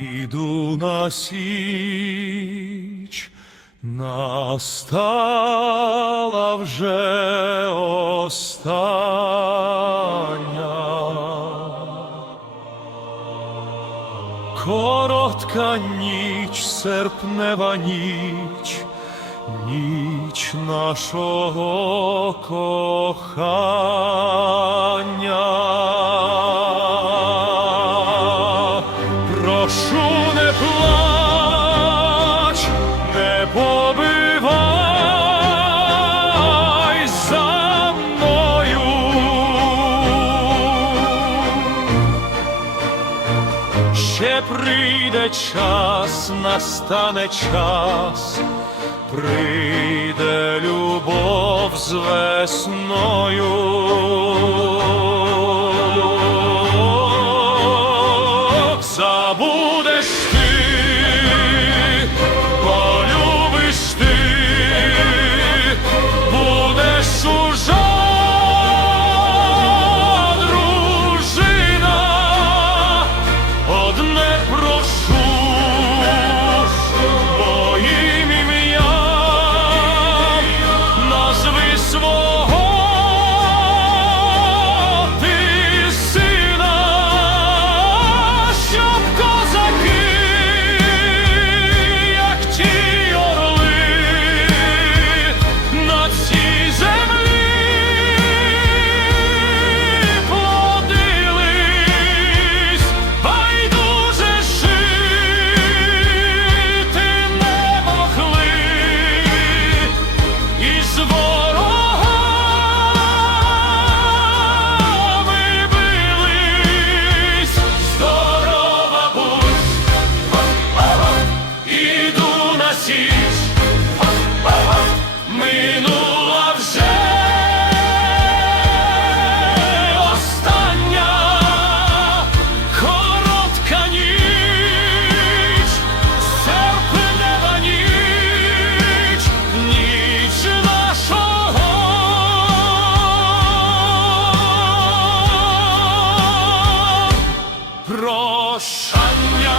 Іду на січ, настала вже остання. Коротка ніч, серпнева ніч, ніч нашого кохання. Ще прийде час, настане час, прийде любов з весною. Забудеш січ, минула вже остання коротка ніч, серпнева ніч, ніч нашого прощання.